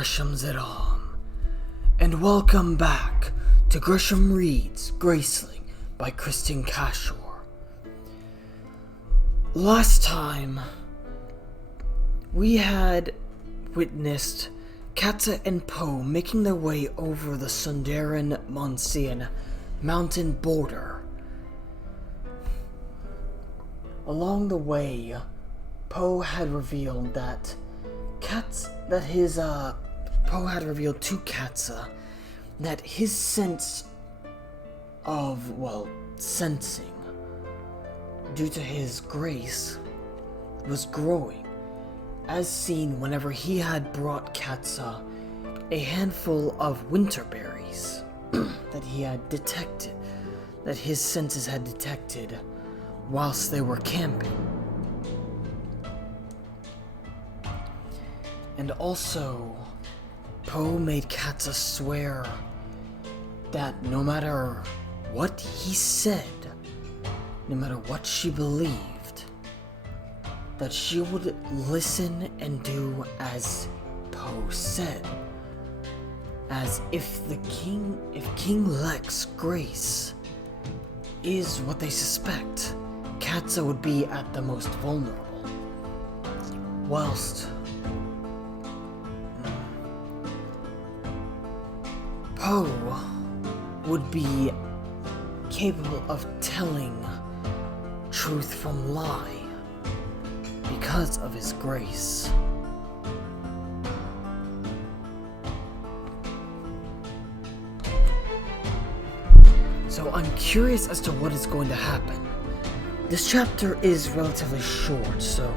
Gresham's at arm, and welcome back to Gresham Reads Graceling by Kristen Cashore. Last time, we had witnessed Katza and Poe making their way over the Sundaran-Monsian mountain border. Along the way, Poe had revealed that Poe had revealed to Katza that his sense of, sensing, due to his grace, was growing, as seen whenever he had brought Katza a handful of winter berries that he had detected, that his senses had detected whilst they were camping. And also, Poe made Katza swear that no matter what he said, no matter what she believed, that she would listen and do as Poe said. As if King Leck's grace is what they suspect, Katza would be at the most vulnerable. Whilst Poe would be capable of telling truth from lie because of his grace. So I'm curious as to what is going to happen. This chapter is relatively short, so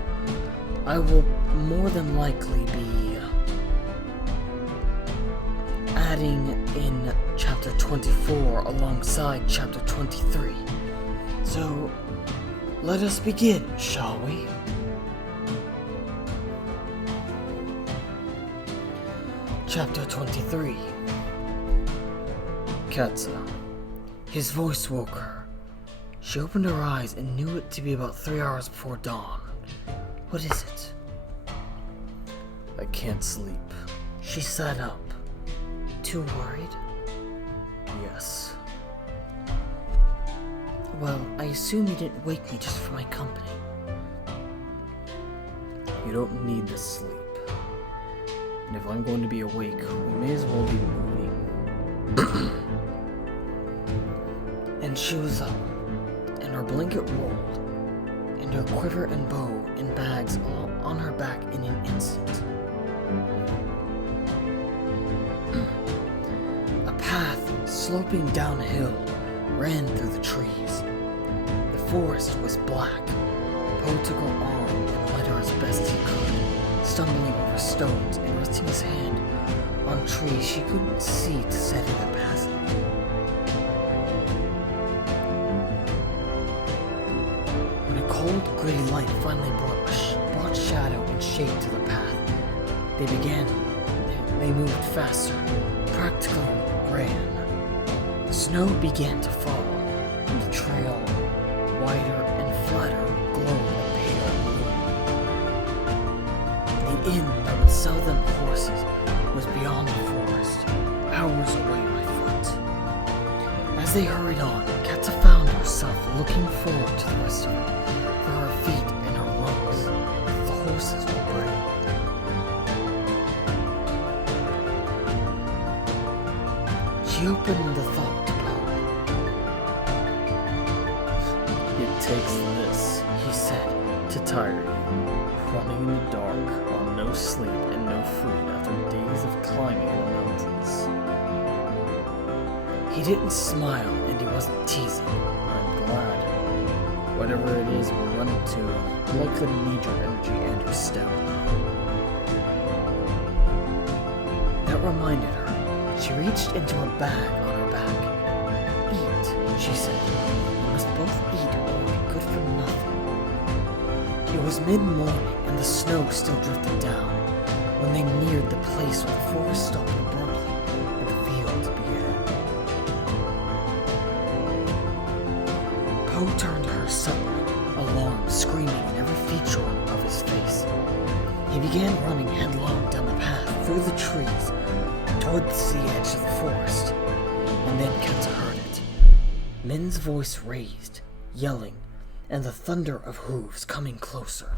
I will more than likely be adding in chapter 24 alongside chapter 23. So, let us begin, shall we? Chapter 23. Katza. His voice woke her. She opened her eyes and knew it to be about 3 hours before dawn. What is it? I can't sleep. She sat up. Too worried? Yes. Well, I assume you didn't wake me just for my company. You don't need the sleep. And if I'm going to be awake, we may as well be moving. And she was up, and her blanket rolled, and her quiver and bow and bags all on her back in an instant. Path sloping downhill ran through the trees. The forest was black. Poe took her arm and led her as best he could, stumbling over stones and resting his hand on trees she couldn't see to set in the passage. When a cold, gritty light finally brought shadow and shape to the path, they moved faster, practically ran. The snow began to fall, and the trail, wider and flatter, glowed a pale blue. The inn that would sell them horses was beyond the forest, hours away by foot. As they hurried on, Katza found herself looking forward to the rest of it, for her feet and her lungs, the horses were brave. She opened the thought to Poe. It takes this, he said, to tire you, running in the dark on no sleep and no food after days of climbing in the mountains. He didn't smile and he wasn't teasing. I'm glad. Whatever it is we're running to, we're likely to need your energy and your stamina. That reminded her. She reached into a bag on her back. Eat, she said. We must both eat or we'll be good for nothing. It was mid-morning and the snow still drifted down when they neared the place where the forest stopped abruptly and the fields began. Poe turned to her suddenly, alarmed, screaming in every feature of his face. He began running headlong down the path through the trees towards the edge of the forest, and then Katza heard it. Min's voice raised, yelling, and the thunder of hooves coming closer.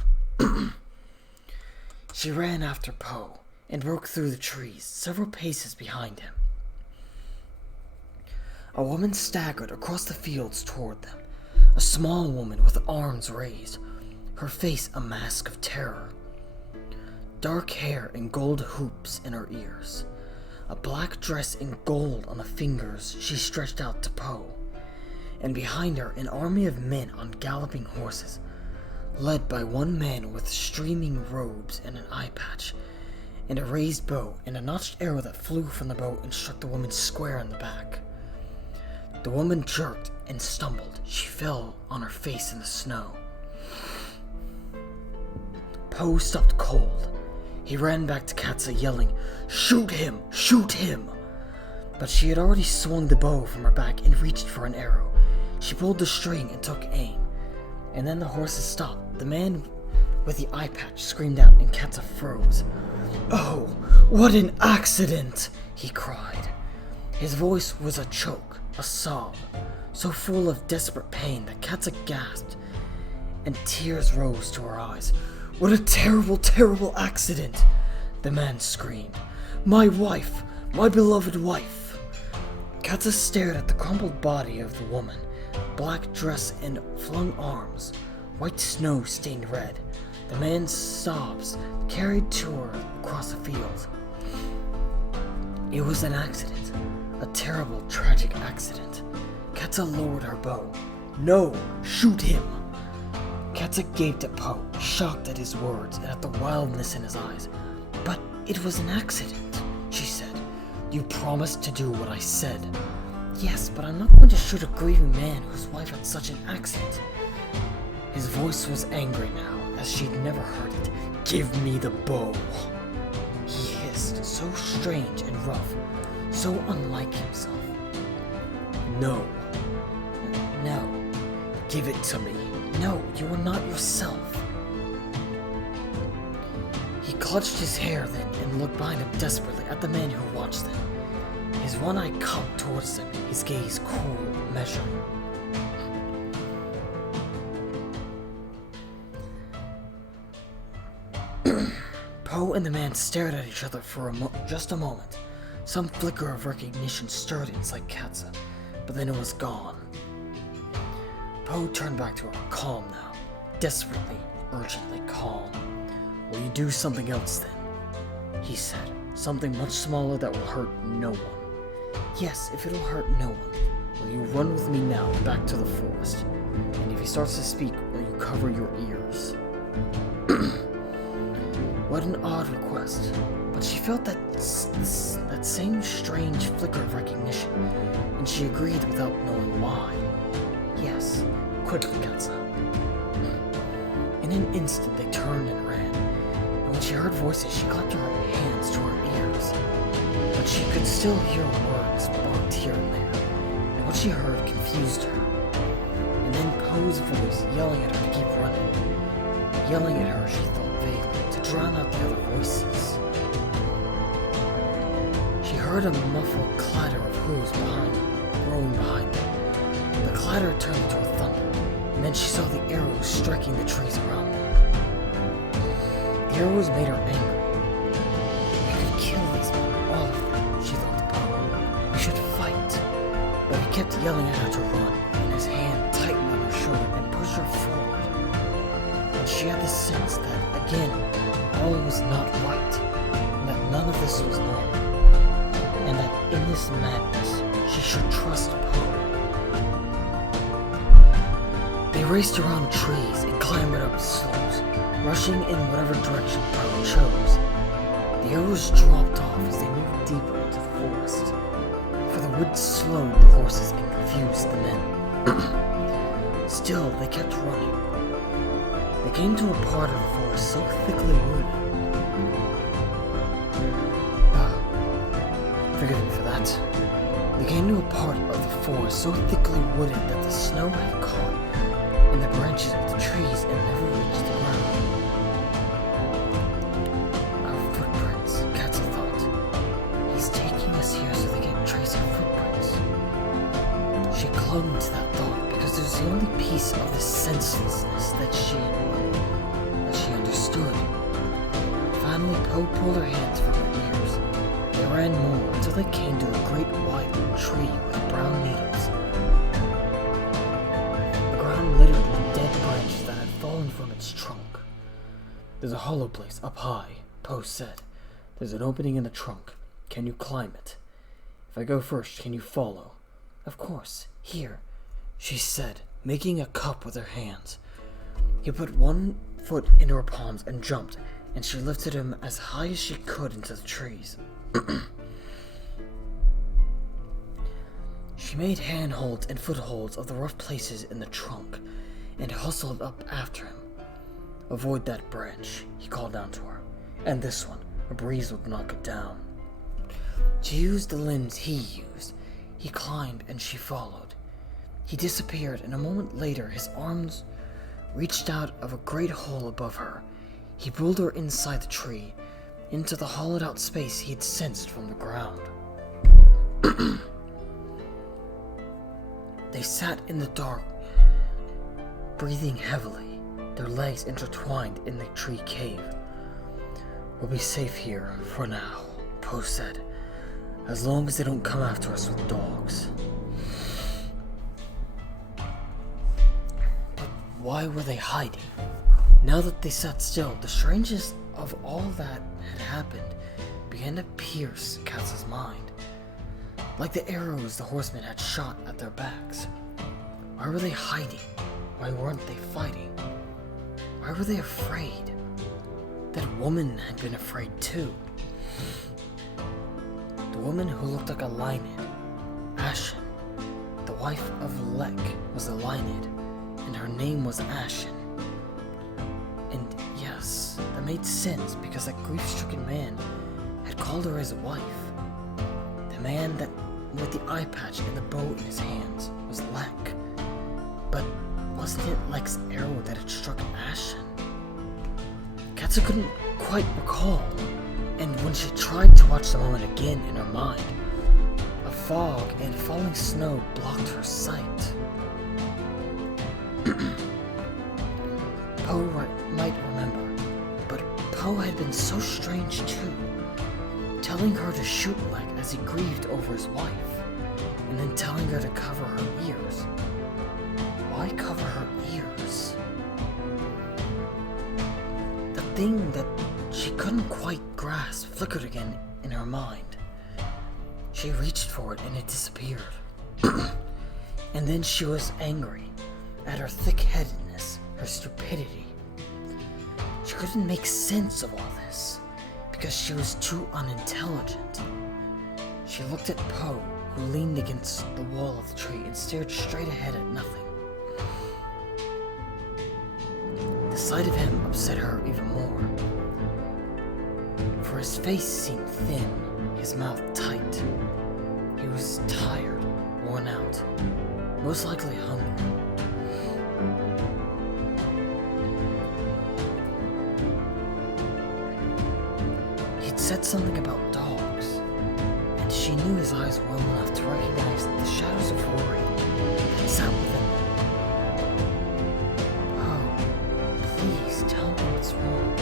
She ran after Poe and broke through the trees several paces behind him. A woman staggered across the fields toward them, a small woman with arms raised, her face a mask of terror. Dark hair and gold hoops in her ears, a black dress in gold on the fingers she stretched out to Poe, and behind her an army of men on galloping horses, led by one man with streaming robes and an eye patch, and a raised bow and a notched arrow that flew from the bow and struck the woman square in the back. The woman jerked and stumbled. She fell on her face in the snow. Poe stopped cold. He ran back to Katza, yelling, "Shoot him! Shoot him!" But she had already swung the bow from her back and reached for an arrow. She pulled the string and took aim, and then the horses stopped. The man with the eye patch screamed out, and Katza froze. "Oh, what an accident!" he cried. His voice was a choke, a sob, so full of desperate pain that Katza gasped, and tears rose to her eyes. "What a terrible, terrible accident!" the man screamed. "My wife! My beloved wife!" Katza stared at the crumpled body of the woman, black dress and flung arms, white snow stained red. The man's sobs carried to her across the field. It was an accident, a terrible, tragic accident. Katza lowered her bow. "No! Shoot him!" Katza gaped at Poe, shocked at his words and at the wildness in his eyes. "But it was an accident," she said. "You promised to do what I said." "Yes, but I'm not going to shoot a grieving man whose wife had such an accident." His voice was angry now, as she'd never heard it. "Give me the bow," he hissed, so strange and rough, so unlike himself. "No. No. Give it to me." "No, you are not yourself." He clutched his hair then and looked behind him desperately at the man who watched them. His one eye cocked towards them, his gaze cool, measuring. Poe and the man stared at each other for just a moment. Some flicker of recognition stirred inside Katza, but then it was gone. Poe turned back to her, calm now, desperately, urgently calm. "Will you do something else then?" he said. "Something much smaller that will hurt no one." "Yes, if it'll hurt no one." "Will you run with me now back to the forest? And if he starts to speak, will you cover your ears?" What an odd request, but she felt that same strange flicker of recognition, and she agreed without knowing why. "Yes, quickly, Katza." In an instant they turned and ran, and when she heard voices she clapped her hands to her ears. But she could still hear words barked here and there, and what she heard confused her. And then Poe's voice yelling at her to keep running. Yelling at her, she thought vaguely, to drown out the other voices. She heard a muffled clatter of hooves growing behind them. The clatter turned into a thunder, and then she saw the arrows striking the trees around them. The arrows made her angry. "We could kill these men, all of them," she thought to Poe. "We should fight." But he kept yelling at her to run, and his hand tightened on her shoulder and pushed her forward. And she had the sense that, again, all was not right, and that none of this was normal, and that in this madness she should trust Poe. They raced around trees and clambered up slopes, rushing in whatever direction Poe chose. The arrows dropped off as they moved deeper into the forest, for the wood slowed the horses and confused the men. Still, they kept running. They came to a part of the forest so thickly wooded. Forgive me for that. They came to a part of the forest so thickly wooded that the snow had caught in the branches of the trees and never reached the ground. sense of the senselessness that she understood. Finally, Poe pulled her hands from her ears. They ran more until they came to a great white tree with brown needles. The ground littered with dead branches that had fallen from its trunk. "There's a hollow place up high," Poe said. "There's an opening in the trunk. Can you climb it? If I go first, can you follow?" "Of course. Here," she said, making a cup with her hands. He put one foot into her palms and jumped, and she lifted him as high as she could into the trees. She made handholds and footholds of the rough places in the trunk and hustled up after him. "Avoid that branch," he called down to her, "and this one. A breeze would knock it down." She used the limbs he used. He climbed and she followed. He disappeared, and a moment later his arms reached out of a great hole above her. He pulled her inside the tree, into the hollowed-out space he had sensed from the ground. They sat in the dark, breathing heavily, their legs intertwined in the tree cave. "We'll be safe here for now," Poe said, "as long as they don't come after us with dogs." But why were they hiding? Now that they sat still, the strangest of all that had happened began to pierce Katza's mind. Like the arrows the horsemen had shot at their backs. Why were they hiding? Why weren't they fighting? Why were they afraid? That woman had been afraid too. The woman who looked like a Lynid, Ashen, the wife of Leck, was a Lynid, and her name was Ashen. And yes, that made sense because that grief-stricken man had called her his wife. The man that with the eye patch and the bow in his hands was Leck. But wasn't it Leck's arrow that had struck Ashen? Katza couldn't quite recall, and when she tried to watch the moment again in her mind, a fog and falling snow blocked her sight. Poe might remember, but Poe had been so strange too, telling her to shoot Leck as he grieved over his wife, and then telling her to cover her ears. Why cover her ears? The thing that she couldn't quite grasp flickered again in her mind. She reached for it and it disappeared. And then she was angry at her thick-headedness, her stupidity. She couldn't make sense of all this because she was too unintelligent. She looked at Poe, who leaned against the wall of the tree and stared straight ahead at nothing. The sight of him upset her even more, for his face seemed thin, his mouth tight. He was tired, worn out, most likely hungry. He'd said something about dogs, and she knew his eyes well enough to recognize the shadows of worry that sat within them. "Please tell me what's wrong."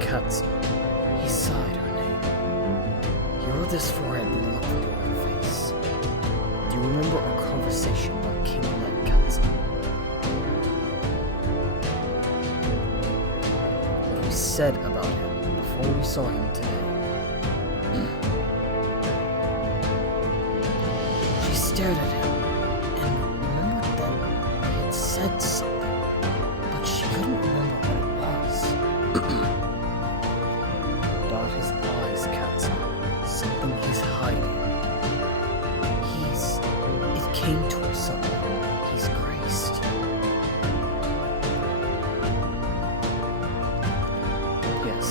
"Katza." He sighed her name. He rubbed his forehead and looked into her face. "Do you remember our conversation about King Leck, Katza? What we said about him before we saw him today?" She stared at him and remembered that he had said something, but she couldn't remember what it was. "Dot his eyes, Katza. Something he's hiding. It came to her suddenly. He's graced." "Yes.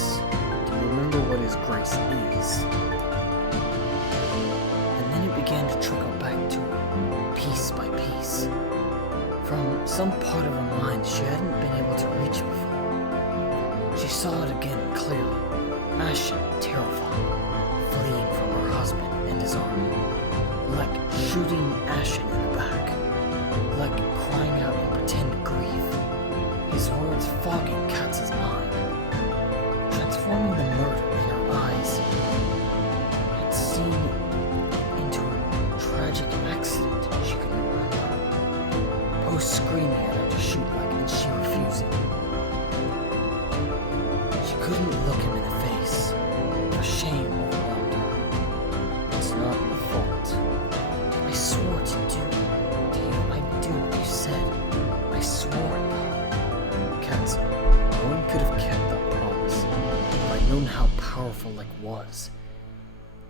Do you remember what his grace is?" And then it began to trickle back to her, piece by piece, from some part of her mind she hadn't been able to reach before. She saw it again clearly, Ashen, terrified, fleeing from her husband and his army, Leck shooting Ashen in the back, Leck crying out in his words fogging Katz's mind, transforming the murder in her eyes. Had seen into a tragic accident she couldn't remember. Poe screaming at her to shoot Leck and she refusing. She couldn't look him in the face. Her shame overwhelmed her. It's not your fault. I swore to you. I'd do what you said. I swore it. Katza, no one could have kept that promise. If I'd known how powerful Leck was.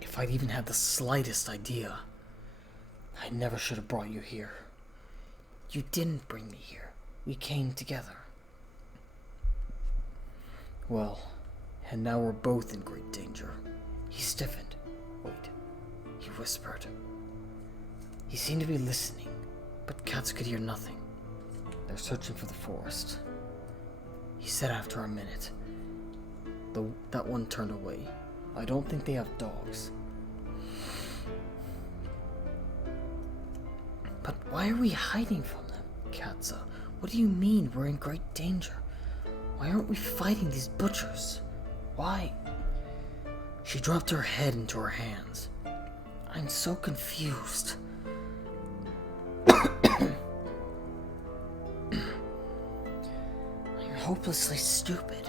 If I'd even had the slightest idea. I never should have brought you here. You didn't bring me here. We came together. Well, and now we're both in great danger. He stiffened. Wait, he whispered. He seemed to be listening, but Katz could hear nothing. They're searching for the forest. He said after a minute. That one turned away. I don't think they have dogs. But why are we hiding from them, Katza? What do you mean we're in great danger? Why aren't we fighting these butchers? Why? She dropped her head into her hands. I'm so confused. I'm hopelessly stupid.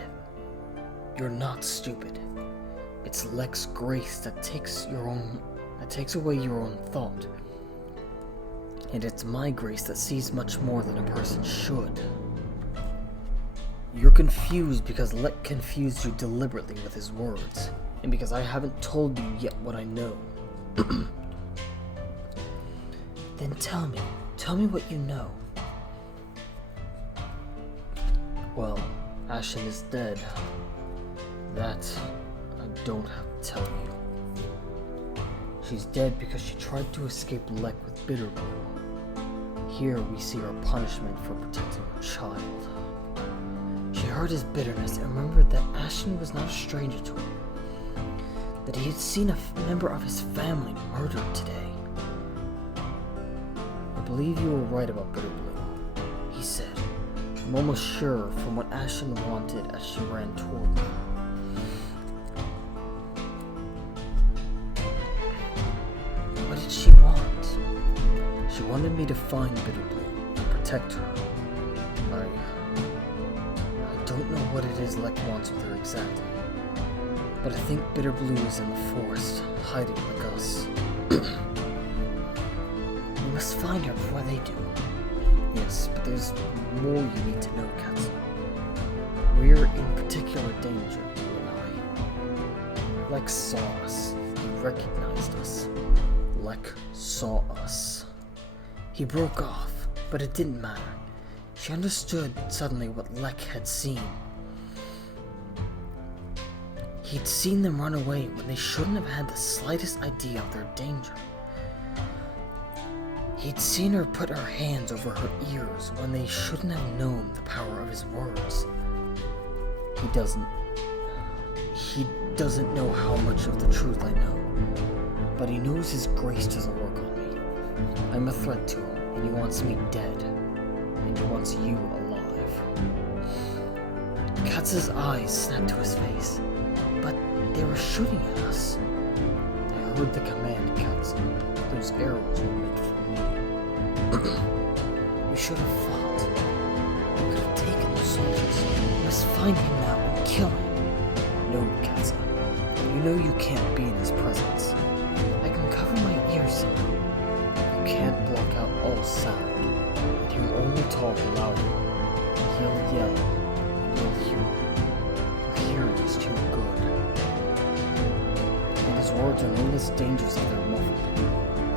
You're not stupid. It's Leck's grace that takes away your own thought. And it's my grace that sees much more than a person should. You're confused because Leck confused you deliberately with his words, and because I haven't told you yet what I know. Then tell me what you know. Well, Ashen is dead. That I don't have to tell you. She's dead because she tried to escape Leck with Bitterblue. Here we see her punishment for protecting her child. She heard his bitterness and remembered that Ashen was not a stranger to him. That he had seen a member of his family murdered today. I believe you were right about Bitterblue, he said. I'm almost sure from what Ashen wanted as she ran toward me. What did she want? She wanted me to find Bitterblue and protect her. I don't know what it is Leck wants with her exactly, but I think Bitterblue is in the forest, hiding like us. We must find her before they do. Yes, but there's more you need to know, Katza. We're in particular danger, you and I. Leck saw us. He recognized us. Leck saw us. He broke off, but it didn't matter. She understood suddenly what Leck had seen. He'd seen them run away when they shouldn't have had the slightest idea of their danger. He'd seen her put her hands over her ears when they shouldn't have known the power of his words. He doesn't know how much of the truth I know, but he knows his grace doesn't work on me. I'm a threat to him, and he wants me dead, and he wants you alive. Katz's eyes snapped to his face, but they were shooting at us. I heard the command, Katz. Those arrows were meant for me. We should have fought. We could have taken the soldiers. We must find him now and kill him. No, Katza. You know you can't be in his presence. I can cover my ears now. You can't block out all sound. And he'll only talk louder. He'll yell. You'll hear him. Your hearing is too good. And his words are no less dangerous if they're muffled.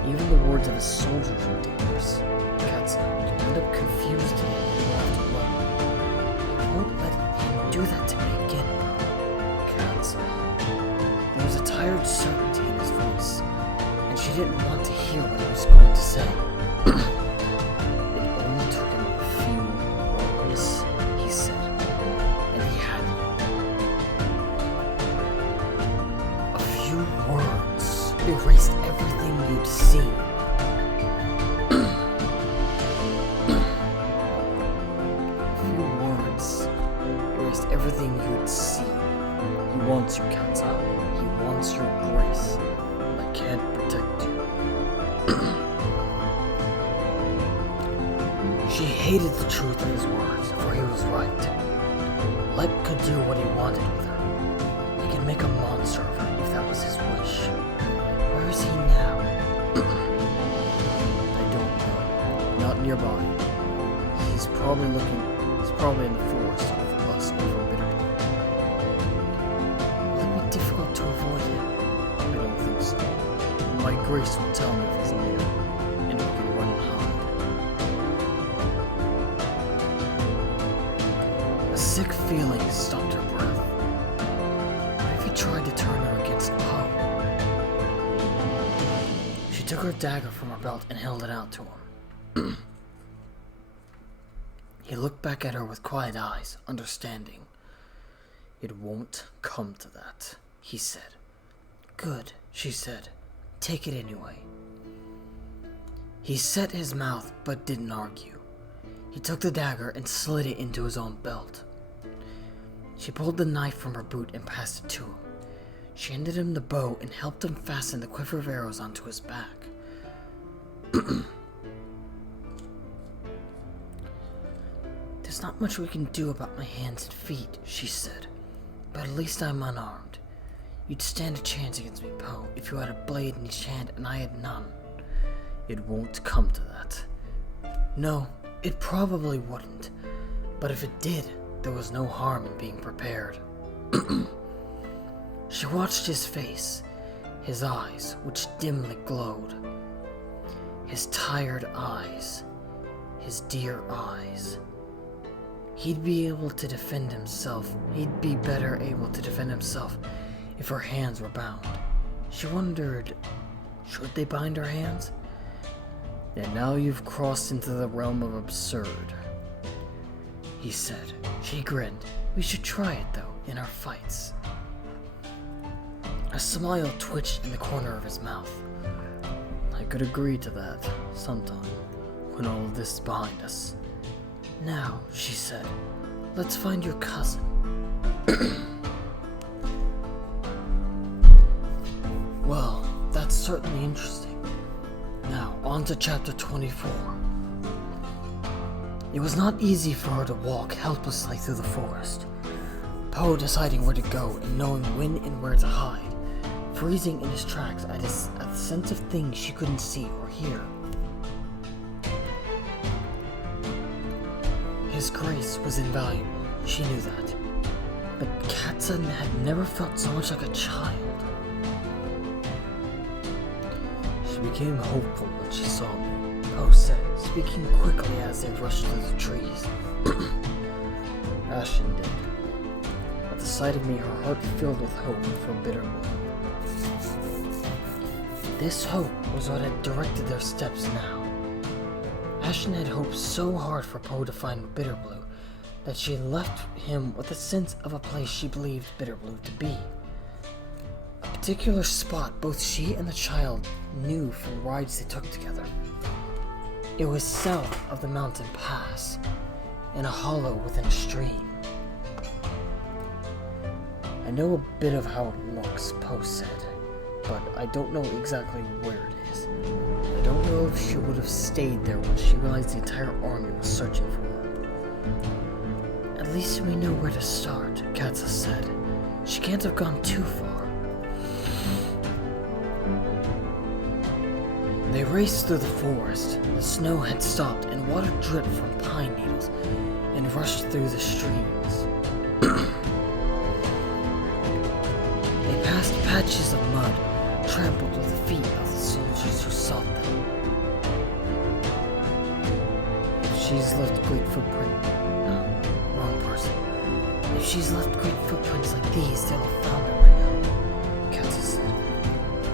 Even the words of his soldiers are dangerous. Katza, you'll end up confused and you'll have to run. I won't let him do that to me again, Katza. There was a tired certainty in his voice, and she didn't want to hear what he was going to say. It only took him a few words, he said, and he had them. A few words erased everything you'd seen. A few words hated the truth of his words, for he was right. Leck could do what he wanted with her. He could make a monster of her if that was his wish. Where is he now? I don't know. Not nearby. He's probably in the forest with us over Bitterblue. Will it be difficult to avoid him? I don't think so. My Grace will tell me if he's near, and we can run and hide. A sick feeling stopped her breath. What if he tried to turn her against Poe? She took her dagger from her belt and held it out to him. He looked back at her with quiet eyes, understanding. It won't come to that, he said. Good, she said. Take it anyway. He set his mouth, but didn't argue. He took the dagger and slid it into his own belt. She pulled the knife from her boot and passed it to him. She handed him the bow and helped him fasten the quiver of arrows onto his back. There's not much we can do about my hands and feet, she said, but at least I'm unarmed. You'd stand a chance against me, Poe, if you had a blade in each hand and I had none. It won't come to that. No, it probably wouldn't, but if it did, there was no harm in being prepared. She watched his face, his eyes, which dimly glowed. His tired eyes, his dear eyes. He'd be able to defend himself. He'd be better able to defend himself if her hands were bound. She wondered, should they bind her hands? And now you've crossed into the realm of absurd, he said. She grinned. We should try it, though, in our fights. A smile twitched in the corner of his mouth. I could agree to that sometime, when all of this is behind us. Now, she said, let's find your cousin. Well, that's certainly interesting. Now, on to chapter 24. It was not easy for her to walk helplessly through the forest. Poe deciding where to go and knowing when and where to hide, freezing in his tracks at the sense of things she couldn't see or hear. His grace was invaluable, she knew that. But Katza had never felt so much like a child. She became hopeful when she saw me, Poe said, speaking quickly as they rushed through the trees. Ashen did. At the sight of me, her heart filled with hope for Bitterblue. This hope was what had directed their steps now. Ashen had hoped so hard for Poe to find Bitterblue that she had left him with a sense of a place she believed Bitterblue to be. A particular spot both she and the child knew from rides they took together. It was south of the mountain pass, in a hollow within a stream. I know a bit of how it looks, Poe said, but I don't know exactly where it is. I don't know if she would have stayed there when she realized the entire army was searching for her. At least we know where to start, Katza said. She can't have gone too far. They raced through the forest. The snow had stopped and water dripped from pine needles and rushed through the streams. They passed patches of mud, trampled with the feet of the soldiers who sought them. If she's left great footprint... No, wrong person. If she's left great footprints like these, they'll have found her by now, Katza said.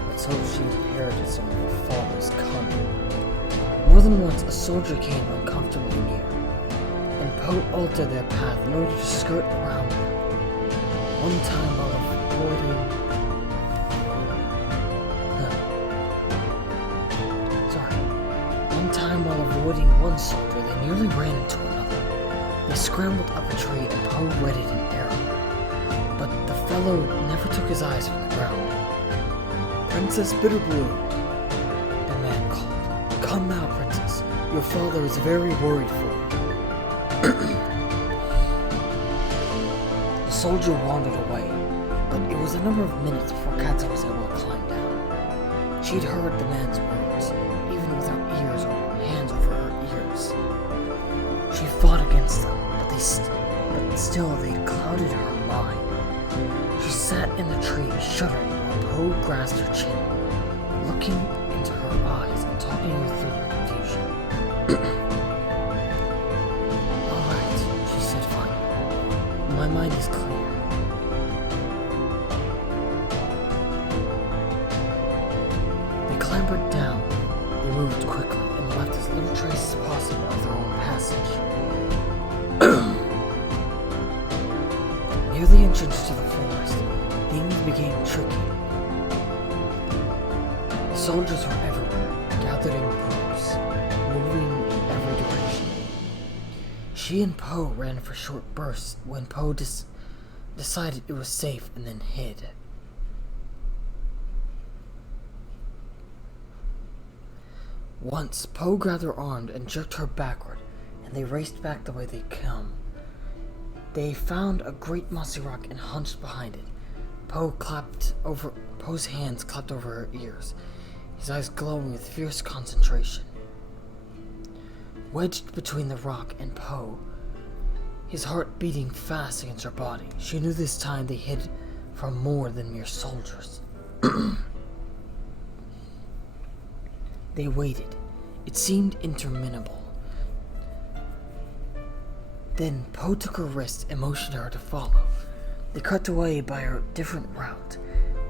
Let's hope she inherited some of her father's cunning. More than once, a soldier came uncomfortably near, and Poe altered their path in order to skirt around them. One time while avoiding... While avoiding one soldier, they nearly ran into another. They scrambled up a tree and Poe whetted an arrow, but the fellow never took his eyes from the ground. Princess Bitterblue, the man called. Come now, Princess. Your father is very worried for you. The soldier wandered away, but it was a number of minutes before Katza was able to climb down. She had heard the man's words, even with her ears or hands over her ears. She fought against them, but still they clouded her mind. She sat in the tree, shuddering while Poe grasped her chin, looking into her eyes and talking her through her confusion. "All right," she said finally. "My mind is clear." They clambered down. They moved quickly and left as little trace as possible of their own passage. Near the entrance to the forest, things became tricky. The soldiers were everywhere, gathered in groups, moving in every direction. She and Poe ran for short bursts when Poe decided it was safe and then hid. Once, Poe grabbed her arm and jerked her backward, and they raced back the way they'd come. They found a great mossy rock and hunched behind it. Poe's hands clapped over her ears, his eyes glowing with fierce concentration. Wedged between the rock and Poe, his heart beating fast against her body, she knew this time they hid from more than mere soldiers. They waited. It seemed interminable. Then Poe took her wrist and motioned her to follow. They cut away by a different route,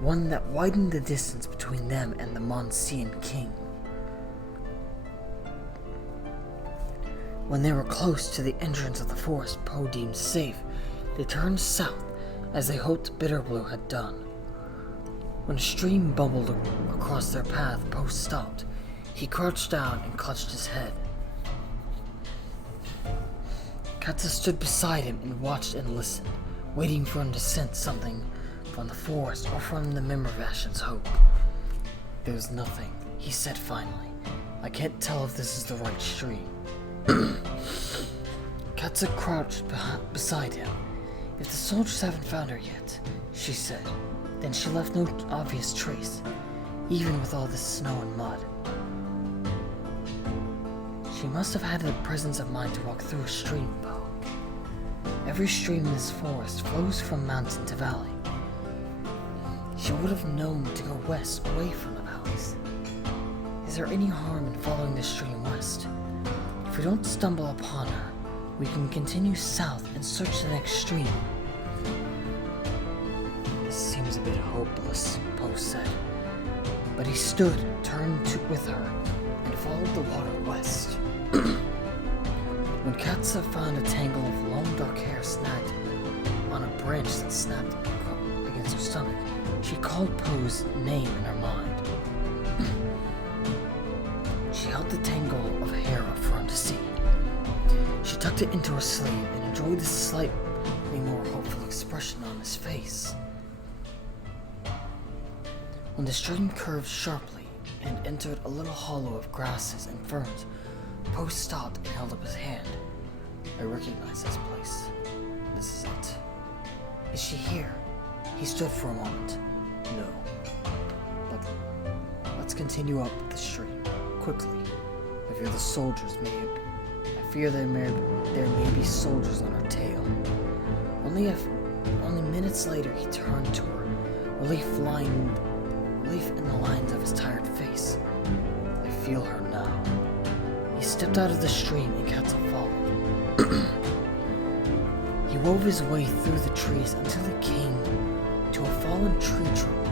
one that widened the distance between them and the Monsian king. When they were close to the entrance of the forest Poe deemed safe, they turned south, as they hoped Bitterblue had done. When a stream bubbled across their path, Poe stopped. He crouched down and clutched his head. Katza stood beside him and watched and listened, waiting for him to sense something from the forest or from the Mimmervashen's hope. "There was nothing," he said finally. "I can't tell if this is the right stream." Katza crouched beside him. "If the soldiers haven't found her yet," she said, "then she left no obvious trace, even with all this snow and mud. She must have had the presence of mind to walk through a stream, Poe. Every stream in this forest flows from mountain to valley. She would have known to go west, away from the valleys. Is there any harm in following the stream west? If we don't stumble upon her, we can continue south and search the next stream." "This seems a bit hopeless," Poe said. But he stood, turned with her, and followed the water west. When Katza found a tangle of long dark hair snagged on a branch that snapped against her stomach, she called Poe's name in her mind. She held the tangle of hair up for him to see. She tucked it into her sleeve and enjoyed the slightly more hopeful expression on his face. When the stream curved sharply and entered a little hollow of grasses and ferns, Poe stopped and held up his hand. "I recognize this place. This is it." "Is she here?" He stood for a moment. "No. But let's continue up the stream, quickly. I fear there may be soldiers on our tail." Only minutes later he turned to her, relief in the lines of his tired face. "I feel her now." He stepped out of the stream and Katza followed. He wove his way through the trees until he came to a fallen tree trunk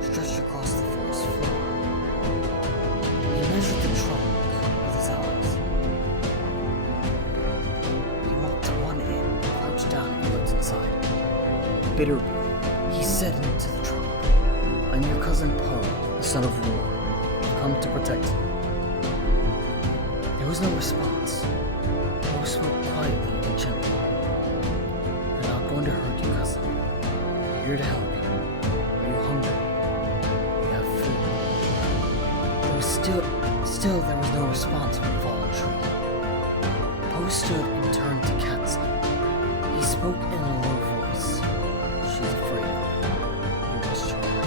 stretched across the forest floor. He measured the trunk with his eyes. He walked to one end, crouched down, and looked inside. "Bitterblue," he said into the trunk. "I'm your cousin Poe, the son of war. I've come to protect you." There was no response. Poe spoke quietly and gently. "I'm not going to hurt you, cousin. I'm here to help you. Are you hungry? We have food." There was still there was no response from the fallen tree. Poe Poe stood and turned to Katza. He spoke in a low voice. She's afraid of me. You must show her.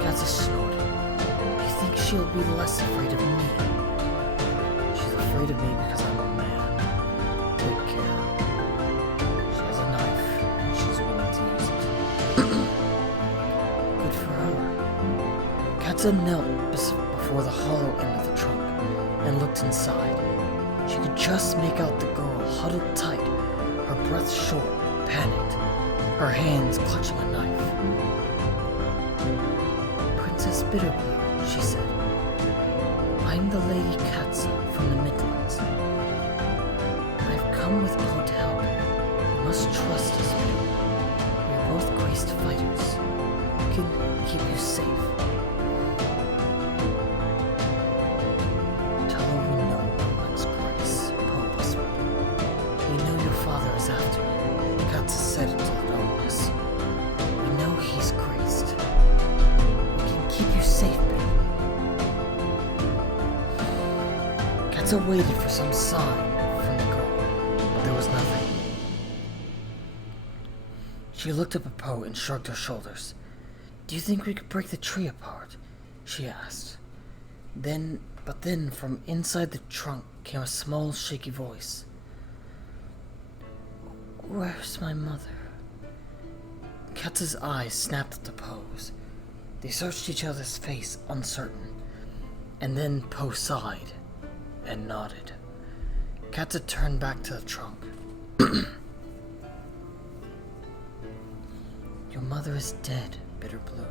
Katza snorted. You think she'll be less afraid of me? She's afraid of me because I'm a man. Take care. She has a knife. She's willing to use it. Good for her. Katza knelt before the hollow end of the trunk and looked inside. She could just make out the girl huddled tight, her breath short, panicked, her hands clutching a knife. Princess Bitterblue, she said. I'm the Lady Katza from the Midlands. I've come with Poe to help you. You must trust us, Bitterblue. We are both graced fighters. We can keep you safe. Tell her we know Leck's grace, Poe whispered. We know your father is after you. Katza said it to the darkness. We know he's graced. We can keep you safe, Bitterblue. Katza waited for some sign from the girl, but there was nothing. She looked up at Poe and shrugged her shoulders. Do you think we could break the tree apart? She asked. But then from inside the trunk came a small, shaky voice. Where's my mother? Katza's eyes snapped at the Poe's. They searched each other's face, uncertain. And then Poe sighed and nodded. Katza turned back to the trunk. Your mother is dead, Bitterblue.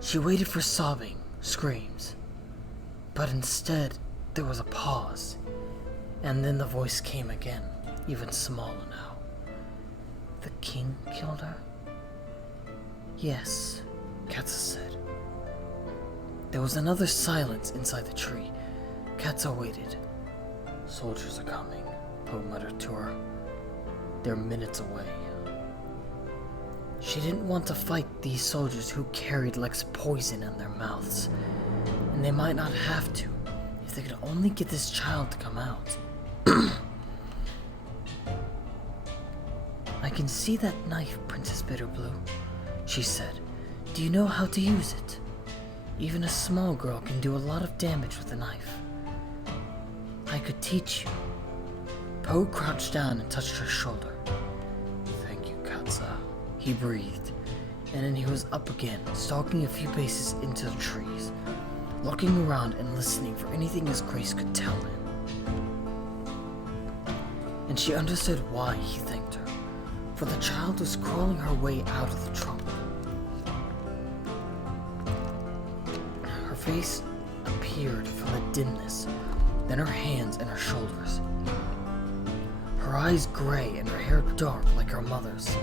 She waited for sobbing, screams. But instead, there was a pause. And then the voice came again, even smaller now. The king killed her? Yes, Katza said. There was another silence inside the tree. Katza waited. Soldiers are coming, Poe muttered to her. They're minutes away. She didn't want to fight these soldiers who carried Leck's poison in their mouths. And they might not have to, if they could only get this child to come out. I can see that knife, Princess Bitterblue, she said. Do you know how to use it? Even a small girl can do a lot of damage with a knife. I could teach you. Poe crouched down and touched her shoulder. Thank you, Katza, he breathed, and then he was up again, stalking a few paces into the trees, looking around and listening for anything his grace could tell him. And she understood why he thanked her, for the child was crawling her way out of the trunk. Her face appeared from the dimness, then her hands and her shoulders. Her eyes gray and her hair dark like her mother's.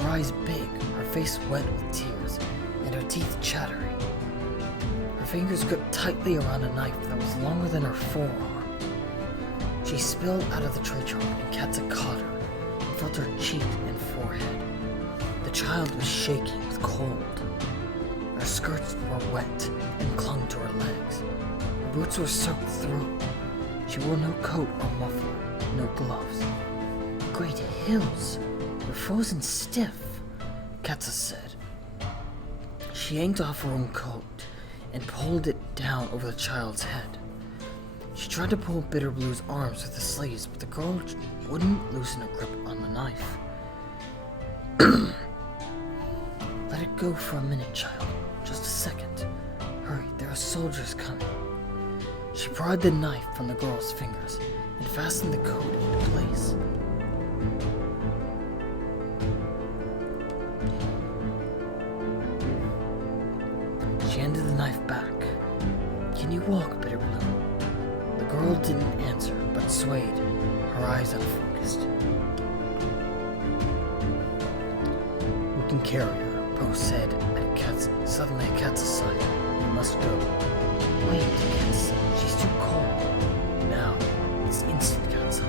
Her eyes big, her face wet with tears, and her teeth chattering. Her fingers gripped tightly around a knife that was longer than her forearm. She spilled out of the tree trunk and Katza caught her and felt her cheek and forehead. The child was shaking with cold. Her skirts were wet and clung to her legs. Her boots were soaked through. She wore no coat or muffler, no gloves. Great hills! You're frozen stiff, Katza said. She yanked off her own coat and pulled it down over the child's head. She tried to pull Bitterblue's arms with the sleeves, but the girl wouldn't loosen her grip on the knife. Let it go for a minute, child. Just a second. Hurry, there are soldiers coming. She pried the knife from the girl's fingers and fastened the coat into place. She handed the knife back. Can you walk, Bitterblue? The girl didn't answer, but swayed, her eyes unfocused. We can carry her, Poe said, suddenly at Katza's side. We must go. Wait, Katza, she's too cold. Now, this instant, Katza.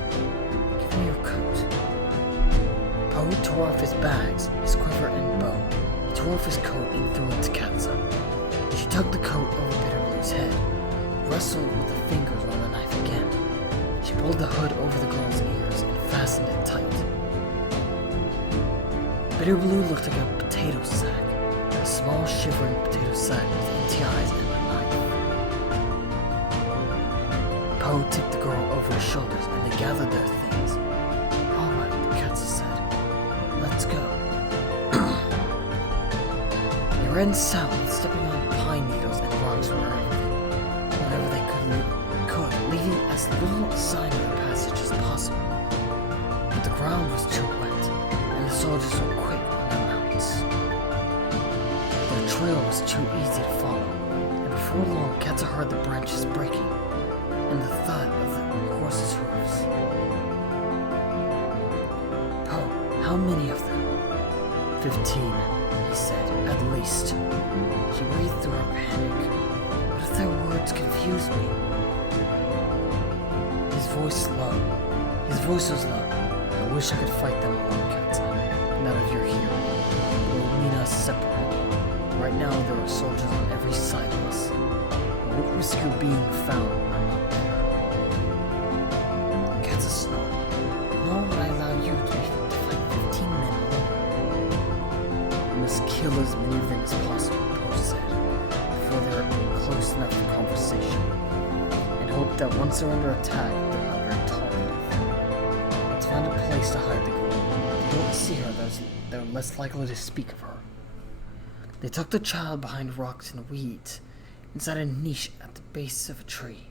Give me your coat. Poe tore off his bags, his quiver and bow. He tore off his coat and threw it to Katza. She tugged the coat over Bitterblue's Poe's head, wrestled with the fingers on the knife again. She pulled the hood over the girl's ears and fastened it tight. Bitter Blue looked like a potato sack, a small shivering potato sack with empty eyes and a knife. Poe tipped the girl over his shoulders and they gathered their things. "All right," Katza said. "Let's go." They ran south, stepping on pine needles and rocks whenever they could, leaving as little sign of the passage as possible. But the ground was too wet, and the soldiers were quick on their mounts. Their trail was too easy to follow, and before long, Katza heard the branches breaking and the thud of the horses' hooves. "Poe, how many of them?" 15, he said, "at least." She breathed through her panic. What if their words confused me? His voice was low. "I wish I could fight them alone, Katza. None of you're here. It will mean us separated. Right now there are soldiers on every side of us. I won't risk your being found when I'm not there." Katza snorted. "Nor would I allow you to fight 15 men alone." "We must kill as many of them as possible," Poe said, "before they're close enough for conversation, and hope that once they're under attack, they're not very talkative. Let's find a place to hide the girl. If they don't see her, they're less likely to speak of her." They tucked the child behind rocks and weeds, inside a niche at the base of a tree.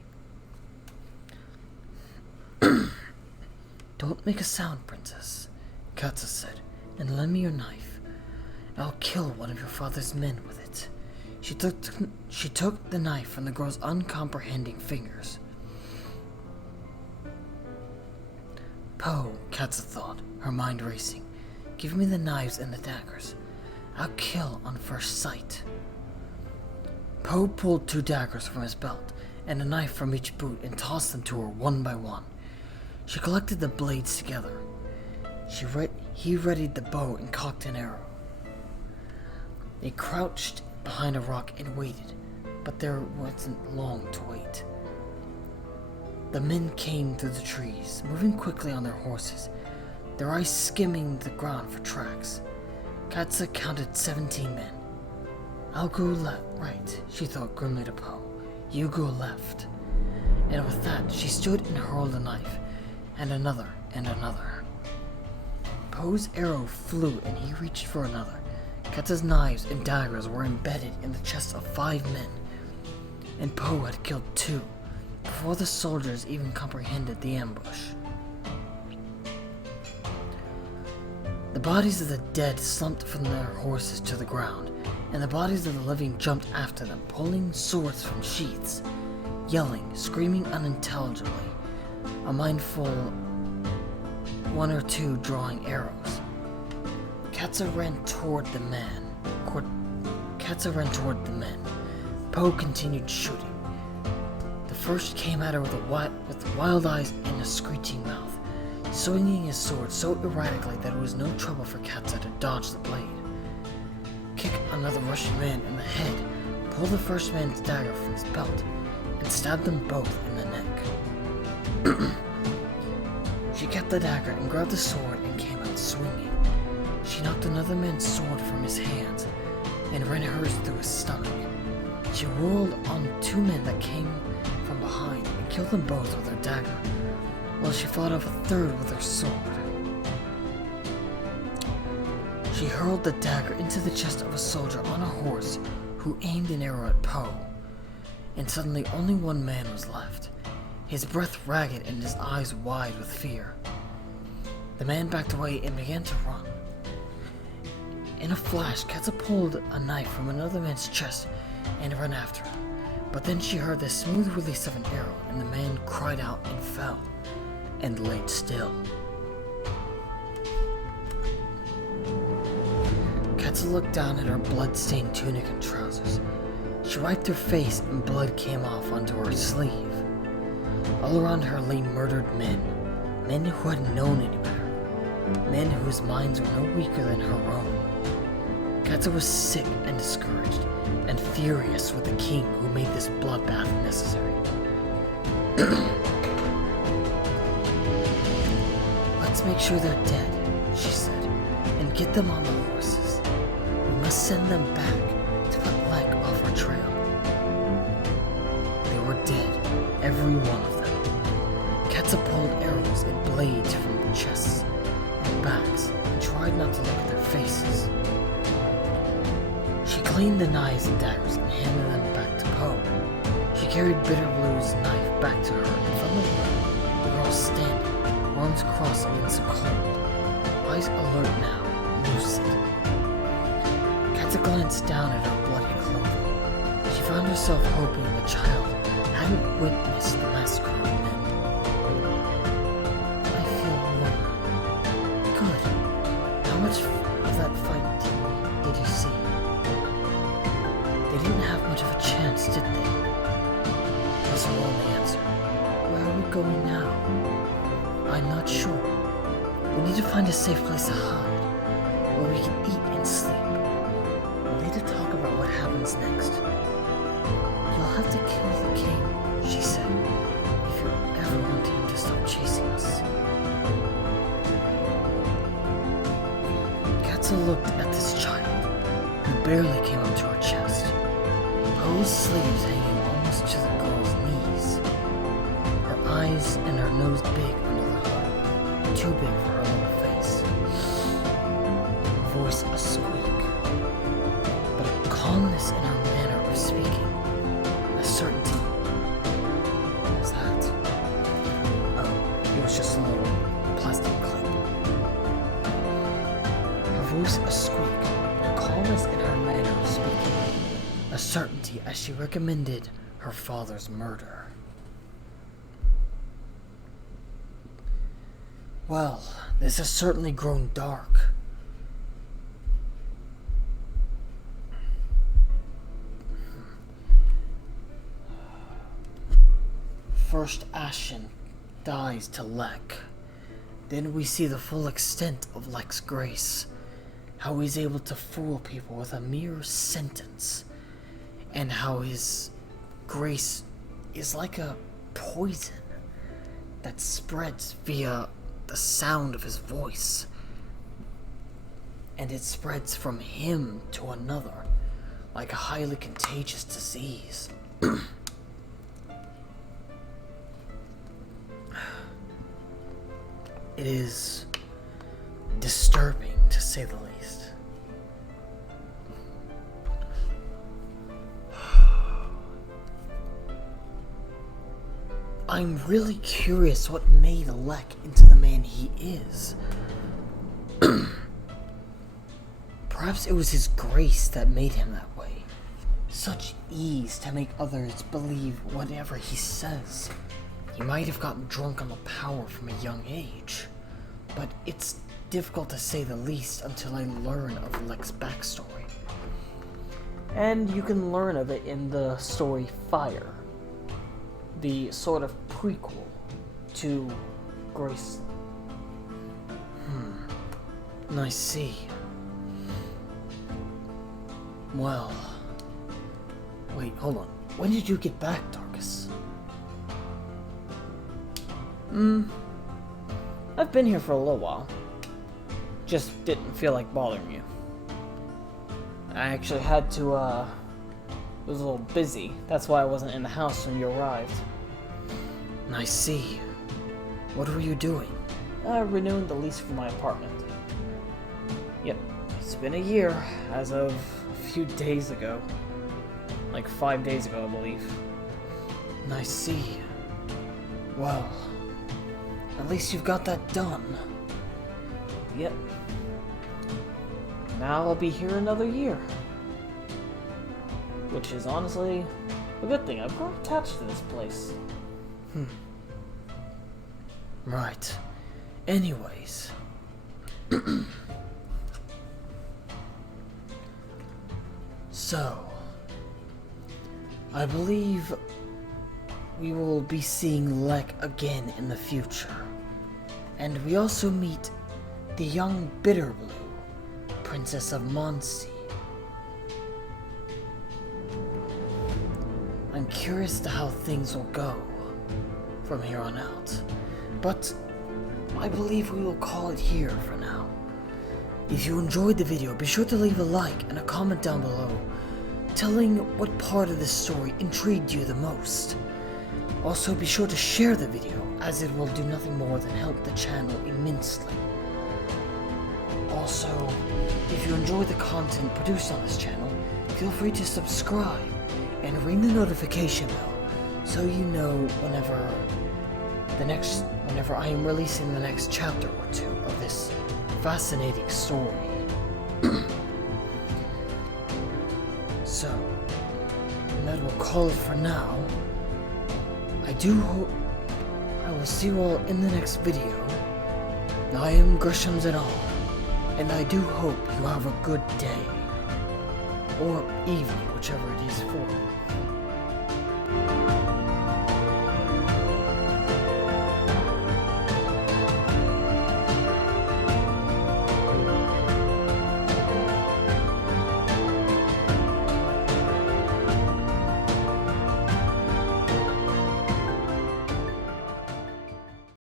"Don't make a sound, Princess," Katza said, "and lend me your knife. I'll kill one of your father's men with it." She took the knife from the girl's uncomprehending fingers. "Poe," Katza thought, her mind racing. "Give me the knives and the daggers. I'll kill on first sight." Poe pulled 2 daggers from his belt and a knife from each boot and tossed them to her one by one. She collected the blades together. He readied the bow and cocked an arrow. They crouched behind a rock and waited, but there wasn't long to wait. The men came through the trees, moving quickly on their horses, their eyes skimming the ground for tracks. Katza counted 17 men. "I'll go right," she thought grimly to Poe. "You go left." And with that, she stood and hurled a knife, and another, and another. Poe's arrow flew and he reached for another. Katza's knives and daggers were embedded in the chests of 5 men, and Poe had killed 2 before the soldiers even comprehended the ambush. The bodies of the dead slumped from their horses to the ground, and the bodies of the living jumped after them, pulling swords from sheaths, yelling, screaming unintelligibly, a mindful 1 or 2 drawing arrows. Katza ran toward the men. Poe continued shooting. The first came at her with wild eyes and a screeching mouth, swinging his sword so erratically that it was no trouble for Katza to dodge the blade. Kick another Russian man in the head, pull the first man's dagger from his belt, and stab them both in the neck. She kept the dagger and grabbed the sword and came out swinging. She knocked another man's sword from his hands and ran hers through his stomach. She whirled on 2 men that came from behind and killed them both with her dagger, while she fought off a 3rd with her sword. She hurled the dagger into the chest of a soldier on a horse who aimed an arrow at Poe, and suddenly only 1 man was left, his breath ragged and his eyes wide with fear. The man backed away and began to run. In a flash, Katza pulled a knife from another man's chest and ran after him, but then she heard the smooth release of an arrow, and the man cried out and fell, and laid still. Katza looked down at her blood-stained tunic and trousers. She wiped her face and blood came off onto her sleeve. All around her lay murdered men who hadn't known any better, men whose minds were no weaker than her own. Katza was sick and discouraged, and furious with the king who made this bloodbath necessary. "Let's make sure they're dead," she said, "and get them on the horses. We must send them back to put Leck off our trail." They were dead, every one of them. Katza pulled arrows and blades from their chests and backs and tried not to look at their faces. She cleaned the knives and daggers and handed them back to Poe. She carried Bitterblue's knife back to her, and from the wall, the girl was standing, arms crossed against the cold, eyes alert now, lucid. Katza glanced down at her bloody clothing. She found herself hoping the child hadn't witnessed the massacre of men. "I feel warmer. Good. How much of that fight did you see?" "They didn't have much of a chance, did they?" was her only answer. "Where are we going now?" "I'm not sure. We need to find a safe place to hide, where we can eat and sleep. We need to talk about what happens next." "You'll have to kill the king," she said, "if you ever want him to stop chasing us." Katza looked at this child, who barely came up to her chest. Poe's sleeves hanging almost to the girl's knees. Her eyes and her nose big under the hood, too big for her little face. Her voice a squeak, but a calmness in her manner of speaking, a certainty. What was that? Oh, it was just a little plastic clip. Her voice a squeak, a calmness in her manner of speaking, a certainty as she recommended her father's murder. Well, this has certainly grown dark. First Ashen dies to Leck. Then we see the full extent of Leck's grace. How he's able to fool people with a mere sentence. And how his grace is like a poison that spreads via the sound of his voice. And it spreads from him to another like a highly contagious disease. It is disturbing, to say the least. I'm really curious what made Leck into the man he is. Perhaps it was his grace that made him that way. Such ease to make others believe whatever he says. He might have gotten drunk on the power from a young age, but it's difficult to say the least until I learn of Leck's backstory. And you can learn of it in the story Fire, the sort of prequel to Graceling. I see. Well, wait, hold on. When did you get back, Darkus? I've been here for a little while. Just didn't feel like bothering you. I actually had to, it was a little busy. That's why I wasn't in the house when you arrived. I see. What were you doing? Renewing the lease for my apartment. Yep, it's been a year, as of a few days ago. Like 5 days ago, I believe. I see. Well, at least you've got that done. Yep. Now I'll be here another year. Which is honestly a good thing. I've grown attached to this place. Right. Anyways. So, I believe we will be seeing Leck again in the future. And we also meet the young Bitterblue, Princess of Monsey, I'm curious to how things will go from here on out. But I believe we will call it here for now. If you enjoyed the video, be sure to leave a like and a comment down below, telling what part of this story intrigued you the most. Also, be sure to share the video, as it will do nothing more than help the channel immensely. Also, if you enjoy the content produced on this channel, feel free to subscribe and ring the notification bell so you know whenever I am releasing the next chapter or two of this fascinating story. So, that will call it for now. I do hope I will see you all in the next video. I am Gresham's et al, and I do hope you have a good day, or evening, whichever it is for.